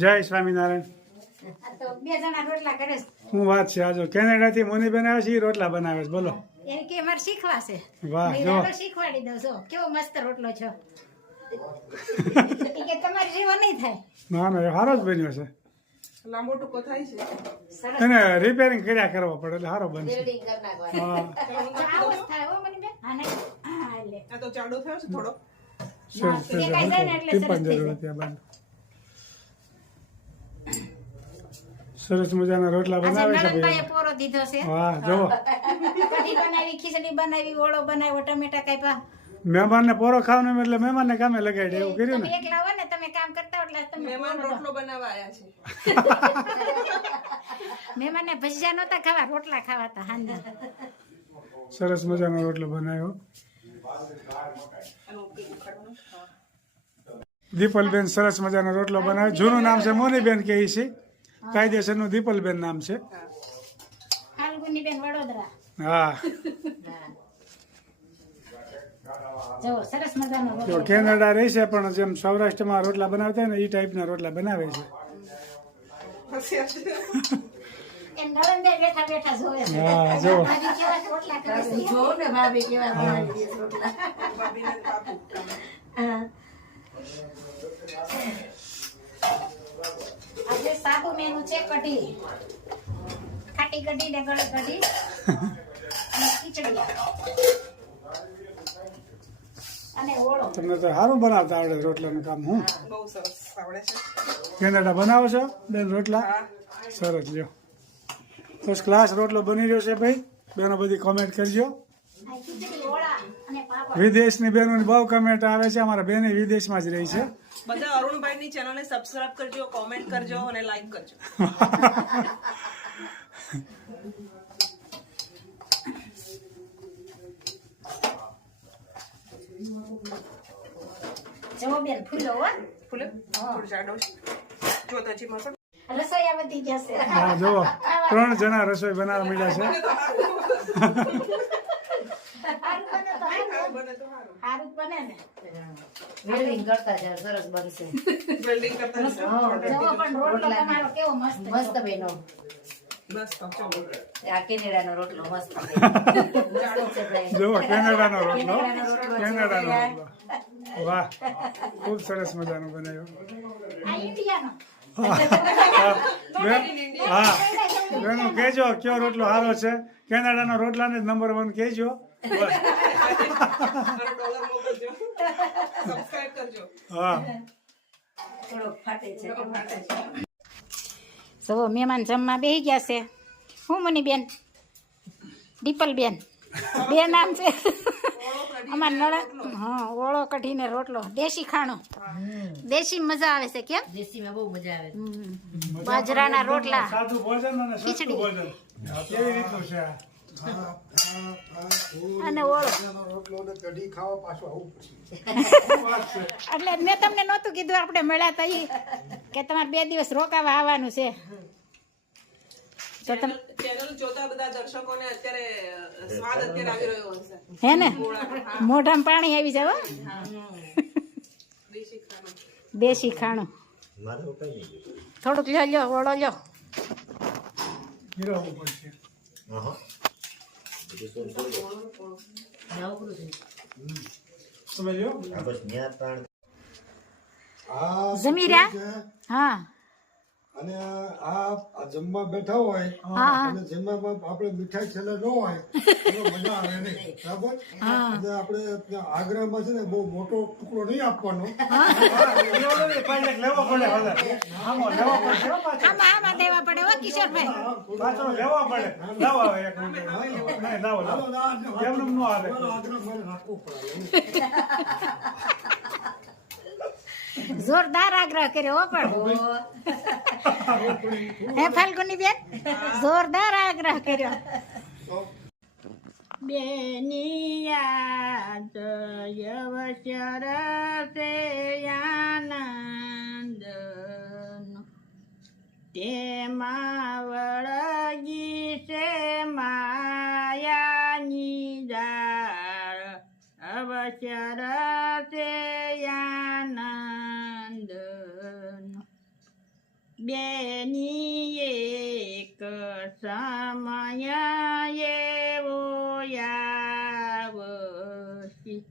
જય સ્વામિનારાયણ. બે જણા રોટલા કરે હું વાત છે આજો કેનેડાથી મોનીબેન આવે છે એ રોટલા બનાવે છે બોલો. એમ કે મારે શીખવા છે. વાહ, જો. શીખવાડી દઉં છો. કેવો મસ્ત રોટલો છો. કે તમારી જેવો નહીં થાય. ના ના એ સારો જ બન્યો છે. લાંબો ટૂંકો થાય છે. એને રિપેરિંગ કર્યા કરવો પડે એટલે સારો બનશે. હા. તો આવો જ થાય હો મની બેન હા નહીં હા એટલે આ તો ચાડો થયો છે થોડો સરસ એ કાંઈ જાય એટલે સરસ થઈ જરૂર હતી આ બાંધ. સરસ મજાના રોટલા બનાવે છે ભાઈ પોરો દીધો છે. વાહ જુઓ. કઢી બનાવી ખીચડી બનાવી ઓળો બનાવ્યો ટમેટા કાપ્યા મહેમાનને પોરો ખાવાનું એટલે મહેમાનને કામે લગાડે એવું કર્યું ને? એકલા હો ને તમે કામ કરતા એટલે તમે મહેમાન રોટલો બનાવવા આવ્યા છે. મહેમાનને ભજીયા નહોતા ખાવા રોટલા ખાવા હતા હાંજે. સરસ મજાનો રોટલો બનાવ્યો. દીપલબેન સરસ મજાનો રોટલો બનાવ્યો જૂનું નામ છે મોનીબેન કે છે. કાયદેસરનું દીપલબેન નામ છે. ફાલ્ગુની બેન વડોદરા. હા. જો કેનેડા રહે છે પણ જેમ સૌરાષ્ટ્રમાં રોટલા બનાવતા હોય ને એ ટાઈપના રોટલા બનાવે છે. હા જો રોટલા આજે સાદું મેનુ છે કઢી. ખાટી કઢી ને ગળે કઢી. અને ખીચડી. અને ઓળો. તમને તો સારું બનાવતા આવડે રોટલાનું કામ હું? બહુ સરસ આવડે છે. કેનેડા બનાવો છો બેન રોટલા? સરસ લ્યો. ફર્સ્ટ ક્લાસ રોટલો બની રહ્યો છે ભાઈ. બેનો બધી કોમેન્ટ કરજો. આ ખીચડી ઓળા અને પાપડ. વિદેશની બહેનોની બહુ કમેન્ટ આવે છે. અમારા બેને વિદેશમાં જ રહી છે. બધા અરુણભાઈની ચેનલને સબસ્ક્રાઇબ કરજો કોમેન્ટ કરજો અને લાઈક કરજો. જવો બેન ફૂલો હો. ફૂલે? થોડું જાડો જો તો હજી મસળ રસોઈયા વધી જશે હા જો ત્રણ જણા રસોઈ બનાવવા મળ્યા છે. સારું બને ને. વેલ્ડિંગ કરતા જાય સરસ બનશે. વેલ્ડિંગ કરતા રહેજો. પણ રોટલો તમારો કેવો મસ્ત છે. મસ્ત બેનો બસ તો ચલો. આ કેનેડાનો રોટલો મસ્ત જાડો છે ભાઈ. જુઓ કેનેડાનો રોટલો. કેનેડાનો વાહ ખૂબ સરસ મજાનો બનાવ્યો. આ ઇન્ડિયાનો. હા બેનો કહેજો કયો રોટલો સારો છે? કેનેડાનો રોટલાને જ નંબર વન કહેજો. ડોલર મોકલજો. સબસ્ક્રાઇબ કરજો. હા. થોડોક ફાટે છે ફાટે છે. જો મહેમાન જમવા બેસી ગયા છે. હું મની બેન દીપલ બેન બે નામ છે. અમાર નળ હા ઓળો કઢીને રોટલો. દેશી ખાણો. દેશી મજા આવે છે કેમ? દેશીમાં બહુ મજા આવે બાજરાના રોટલા. સાદું ભોજન અને સસ્તું ખીચડી. ભોજન. કેવી રીતનું છે? અને ઓળો. એટલે મેં તમને નહોતું કીધું આપણે મળ્યા તા કે તમારે બે દિવસ રોકાવા આવવાનું છે. તો તમે ચેનલ જોતા બધા દર્શકોને અત્યારે સ્વાદ અત્યારે આવી રહ્યો હશે. હે ને? મોઢામાં પાણી આવી જાવ દેશી ખાણું. થોડુંક લ્યો લ્યો ઓળો લ્યો. પડશે લ્યો જમી રહ્યા હા અને આ જમવા બેઠા હોય અને જમવામાં આપણે મીઠાઈ છેલ્લે ન હોય તો મજા આવે નહીં. બરાબર? એટલે આપણે આગ્રામાં છે ને બહુ મોટો ટુકડો નહીં આપવાનો. લેવો પડે હવે. આમો લેવો પડશે હો. પાછો. આમાં આમાં દેવા પડે હો કિશોરભાઈ. પાછો લેવો પડે. લાવો હવે એક મિનિટ. નહીં, લાવો લાવો એમનેમ ન હાલે આગ્રા મારે રાખવું પડે જોરદાર આગ્રહ કર્યો પણ. હે ફાલ્ગુની બેન? જોરદાર આગ્રહ કર્યો. બેનિયા યવશ્યર સે આનંદ તેમાં વળગી છે માયાની જાળ અવસર બેની એક સમય એવો આવશે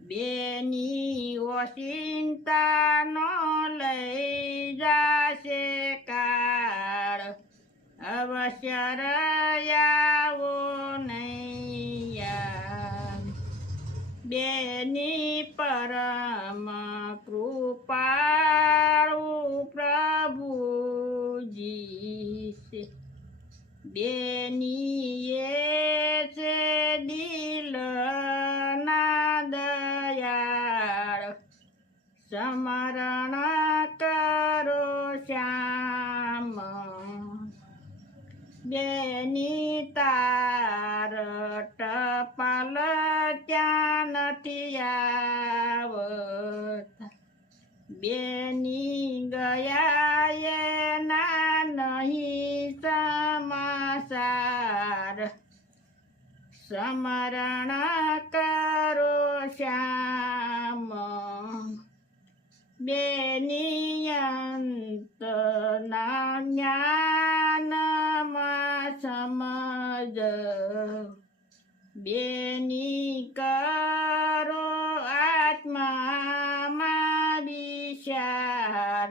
બેની ઓચિંતા નો લઈ જશે કાળ. અવસર આવો નૈયા. બેની પરમ પ્રભુજી છે બેનીએ છે દિલના દયાળ. સમરણ કરો શ્યામ. બેની તાર ટપાલ ત્યાં નથી આવત. બેની સ્મરણ કરો શ્યામ બેની અંતના જ્ઞાનમાં સમજ બેની કરો આત્મામાં વિચાર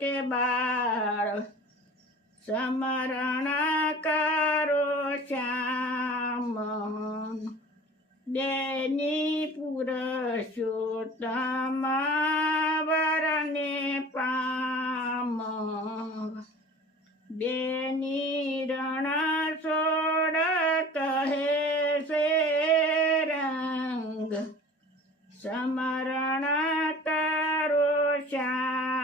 કે બાળ સ્મરણ કરો શ્યામ. બેની પુરુષોત્તમ વરને પામ. બેની રણ છોડ કહે છે રંગ. સમરણ કરો શ્યામ.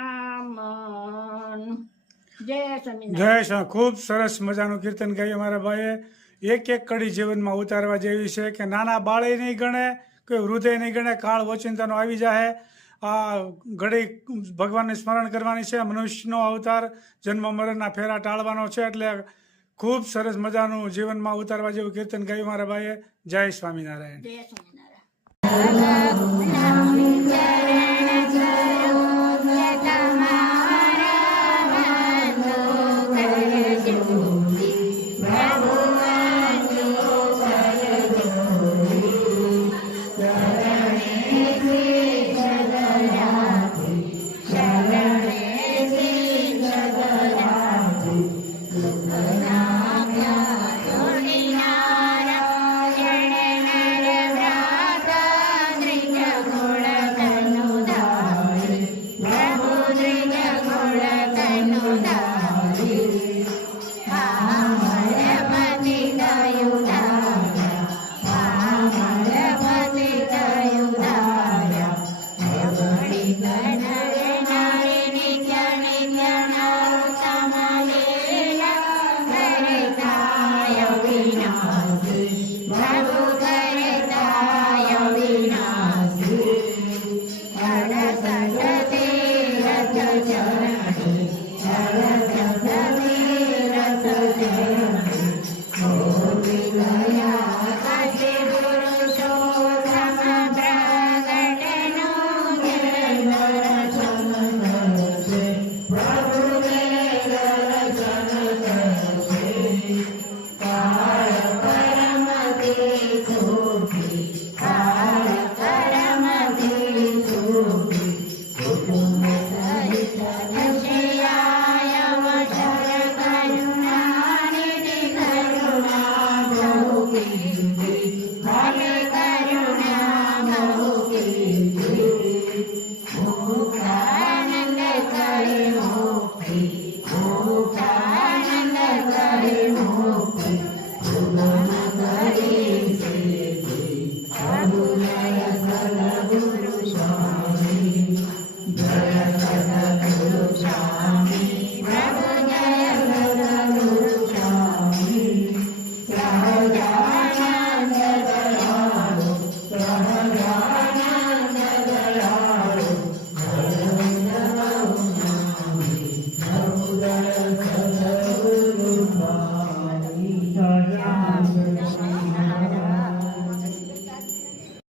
જય સ્વામી ખૂબ સરસ મજાનું કીર્તન ગાયું મારા ભાઈએ. એક એક કડી જીવનમાં ઉતારવા જેવી છે કે નાના બાળે નહીં ગણે કોઈ વૃદ્ધે નહીં ગણે કાળ વચિંતાનો આવી જાય આ ઘડી ભગવાનને સ્મરણ કરવાની છે મનુષ્યનો અવતાર જન્મ મરણના ફેરા ટાળવાનો છે એટલે ખૂબ સરસ મજાનું જીવનમાં ઉતારવા જેવું કીર્તન ગાયું મારા ભાઈએ. જય સ્વામિનારાયણ. જય સ્વામિનારાયણ.